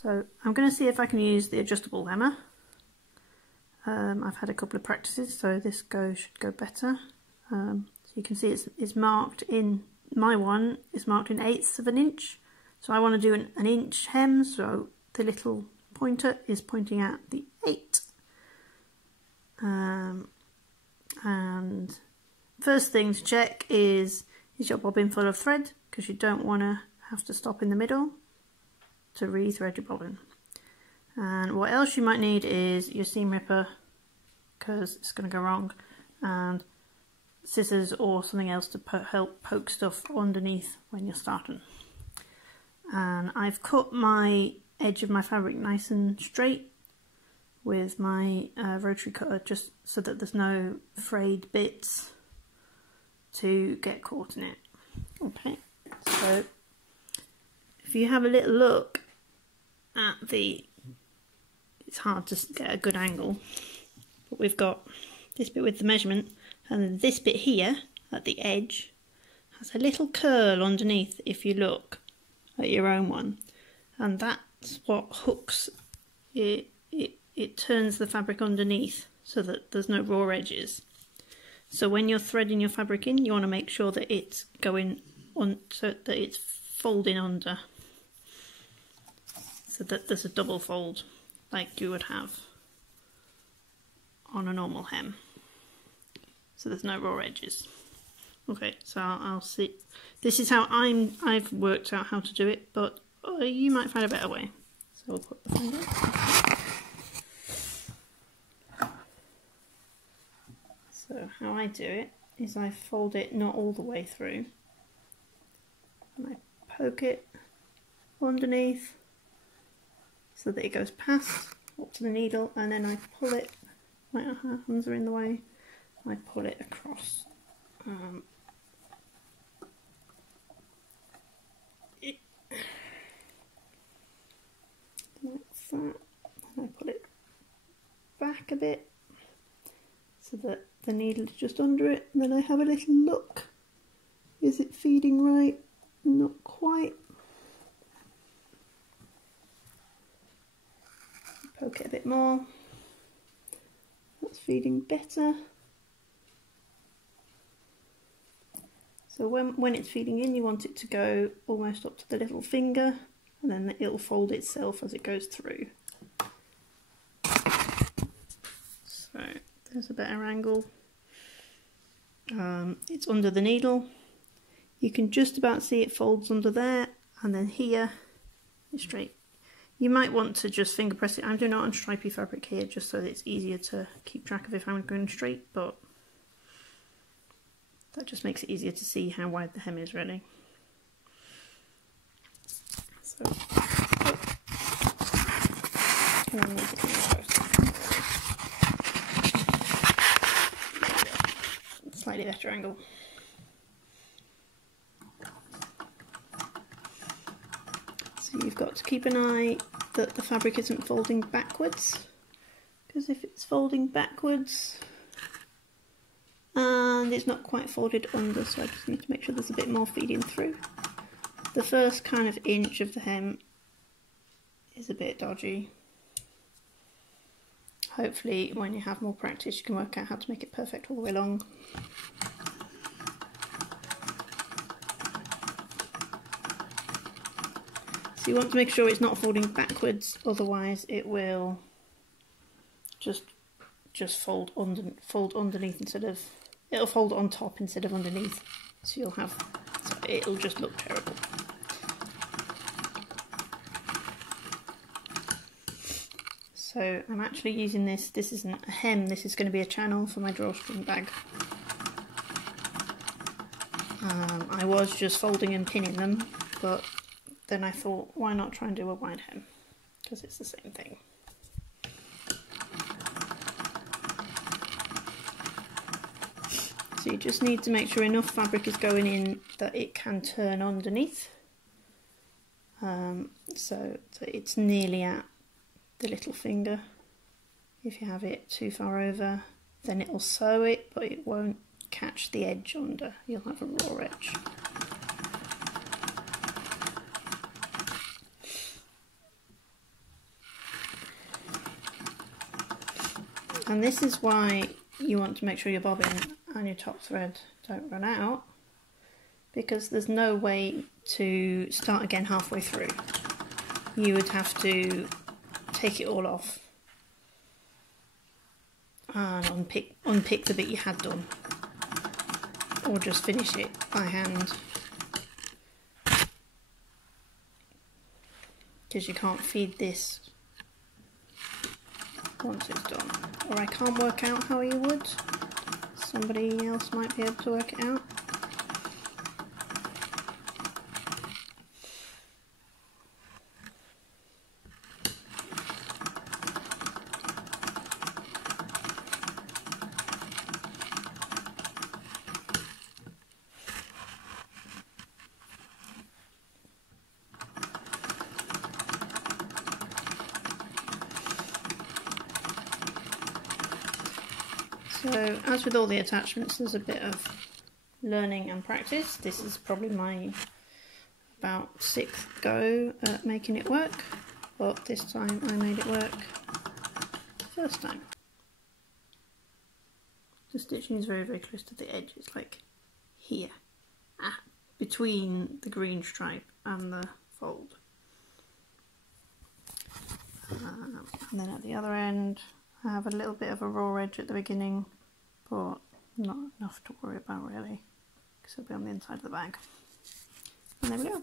So I'm going to see if I can use the adjustable hammer. I've had a couple of practices, so this should go better. So you can see it's marked in, my one is marked in 1/8 of an inch. So I want to do an inch hem, so the little pointer is pointing at the 8. And first thing to check is your bobbin full of thread, because you don't want to have to stop in the middle to re-thread your bobbin. And what else you might need is your seam ripper, because it's going to go wrong, and scissors or something else to help poke stuff underneath when you're starting. And I've cut my edge of my fabric nice and straight with my rotary cutter, just so that there's no frayed bits to get caught in it. Okay, so if you have a little look at it's hard to get a good angle, but we've got this bit with the measurement, and then this bit here at the edge has a little curl underneath if you look at your own one, and that's what hooks it. It turns the fabric underneath so that there's no raw edges. So when you're threading your fabric in, you want to make sure that it's going on, so that it's folding under, so that there's a double fold like you would have on a normal hem, so there's no raw edges. Okay, so I'll see. This is how I've worked out how to do it, but you might find a better way. So we'll put the finger. So how I do it is I fold it not all the way through, and I poke it underneath so that it goes past up to the needle, and then I pull it, my hands are in the way, I pull it across. Like that, and I pull it back a bit so that the needle is just under it, and then I have a little look. Is it feeding right? Not quite. Poke it a bit more. That's feeding better. So when it's feeding in, you want it to go almost up to the little finger, and then it'll fold itself as it goes through. So there's a better angle. It's under the needle. You can just about see it folds under there, and then here it's straight. You might want to just finger press it. I'm doing it on stripy fabric here just so that it's easier to keep track of if I'm going straight, but that just makes it easier to see how wide the hem is really. So, slightly better angle. So you've got to keep an eye that the fabric isn't folding backwards, because if it's folding backwards and it's not quite folded under, so I just need to make sure there's a bit more feeding through. The first kind of inch of the hem is a bit dodgy. Hopefully when you have more practice you can work out how to make it perfect all the way along. So you want to make sure it's not folding backwards, otherwise it will just fold underneath instead of, it'll fold on top instead of underneath. So it'll just look terrible. So I'm actually using this isn't a hem, this is going to be a channel for my drawstring bag. I was just folding and pinning them, but then I thought, why not try and do a wide hem, because it's the same thing. So you just need to make sure enough fabric is going in that it can turn underneath, so that it's nearly at the little finger. If you have it too far over, then it'll sew it, but it won't catch the edge under. You'll have a raw edge. And this is why you want to make sure your bobbin and your top thread don't run out, because there's no way to start again halfway through. You would have to take it all off and unpick the bit you had done, or just finish it by hand, because you can't feed this once it's done. Or I can't work out how you would. Somebody else might be able to work it out. So, as with all the attachments, there's a bit of learning and practice. This is probably my about 6th go at making it work, but this time I made it work first time. The stitching is very, very close to the edge. It's like here, between the green stripe and the fold. And then at the other end, I have a little bit of a raw edge at the beginning, but not enough to worry about really, because it'll be on the inside of the bag. And there we go.